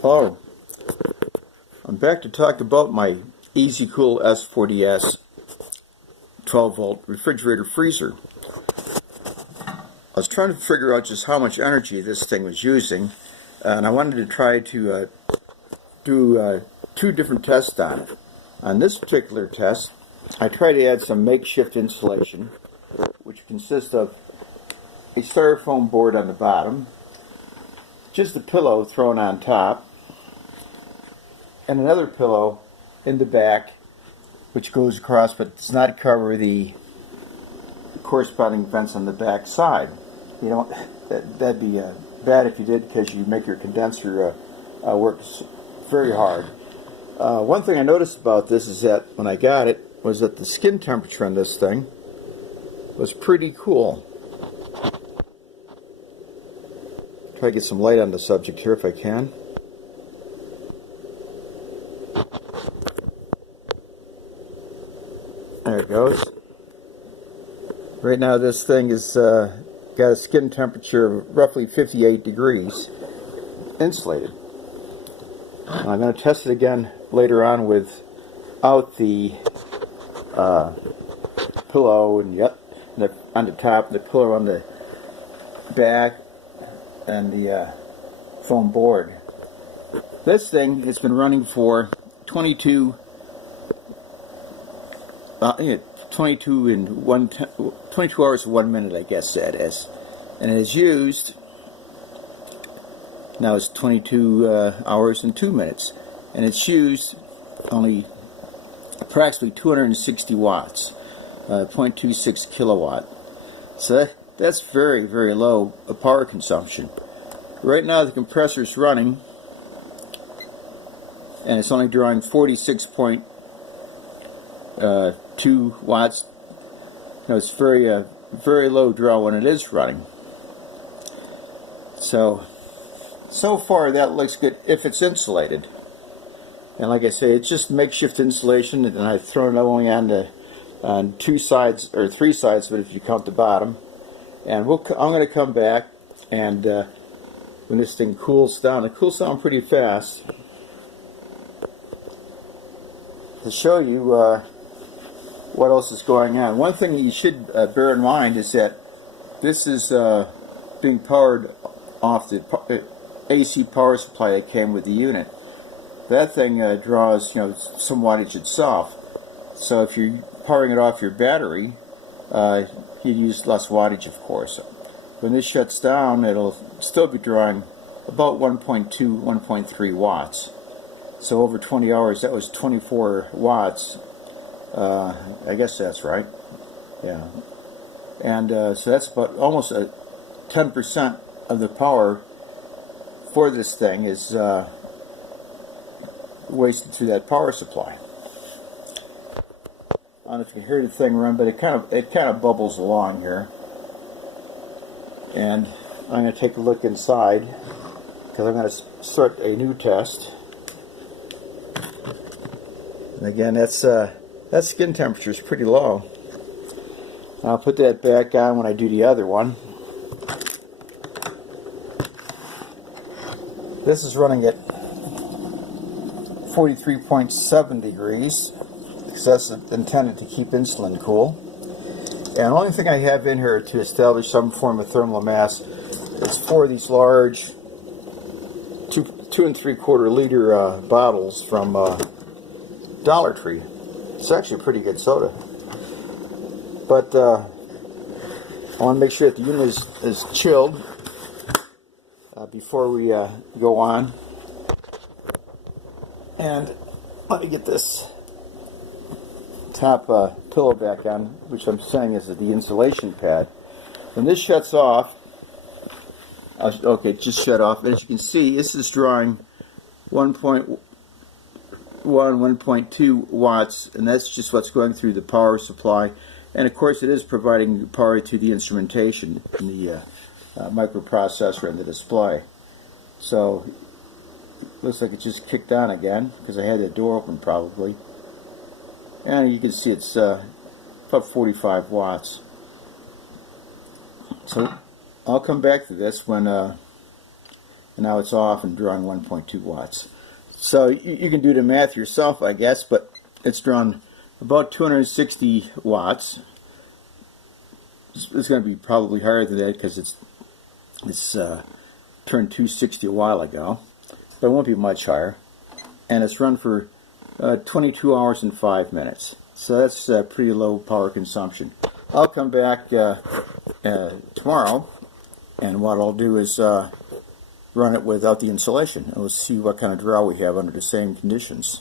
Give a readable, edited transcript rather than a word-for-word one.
Hello, I'm back to talk about my EzziCool S40S 12 volt refrigerator freezer. I was trying to figure out just how much energy this thing was using, and I wanted to try to do two different tests on it. On this particular test, I tried to add some makeshift insulation, which consists of a styrofoam board on the bottom, just a pillow thrown on top, and another pillow in the back which goes across but does not cover the corresponding vents on the back side. You know, that'd be bad if you did, because you make your condenser work very hard. One thing I noticed about this is that when I got it was that the skin temperature on this thing was pretty cool. Try to get some light on the subject here if I can. There it goes. Right now this thing is got a skin temperature of roughly 58 degrees, insulated. And I'm going to test it again later on without the pillow and on the top, the pillow on the back, and the foam board. This thing has been running for 22 hours and 1 minute, I guess that is. And it is used, now it's 22 hours and 2 minutes. And it's used only approximately 260 watts, 0.26 kilowatt. So that's very, very low power consumption. Right now the compressor is running, and it's only drawing 46.2 watts. You know, it's very low draw when it is running. So far that looks good if it's insulated. And like I say, it's just makeshift insulation, and I've thrown it only on two sides, or three sides, but if you count the bottom. And I'm going to come back, and when this thing cools down, it cools down pretty fast, to show you what else is going on. One thing you should bear in mind is that this is being powered off the AC power supply that came with the unit. That thing draws, some wattage itself. So if you're powering it off your battery, you'd use less wattage, of course. When this shuts down, it'll still be drawing about 1.2, 1.3 watts. So over 20 hours, that was 24 watts. I guess that's right. Yeah. And so that's about almost 10% of the power for this thing is wasted through that power supply. I don't know if you can hear the thing run, but it kind of bubbles along here. And I'm going to take a look inside, because I'm going to start a new test. And again, that skin temperature is pretty low. I'll put that back on when I do the other one. This is running at 43.7 degrees, because that's intended to keep insulin cool. And the only thing I have in here to establish some form of thermal mass is 4 of these large 2 3/4 liter bottles from Dollar Tree. It's actually a pretty good soda. But I want to make sure that the unit is chilled before we go on. And let me get this top pillow back on, which I'm saying is the insulation pad. When this shuts off, okay, it just shut off. As you can see, this is drawing 1.1, 1.2 watts, and that's just what's going through the power supply. And of course, it is providing power to the instrumentation in the microprocessor and the display. So looks like it just kicked on again, because I had the door open probably. And you can see it's about 45 watts. So I'll come back to this when and now it's off and drawing 1.2 watts. So you can do the math yourself, I guess, but it's drawn about 260 watts. It's going to be probably higher than that because it's turned 260 a while ago, but it won't be much higher. And it's run for 22 hours and 5 minutes. So that's pretty low power consumption. I'll come back tomorrow, and what I'll do is run it without the insulation, and we'll see what kind of draw we have under the same conditions.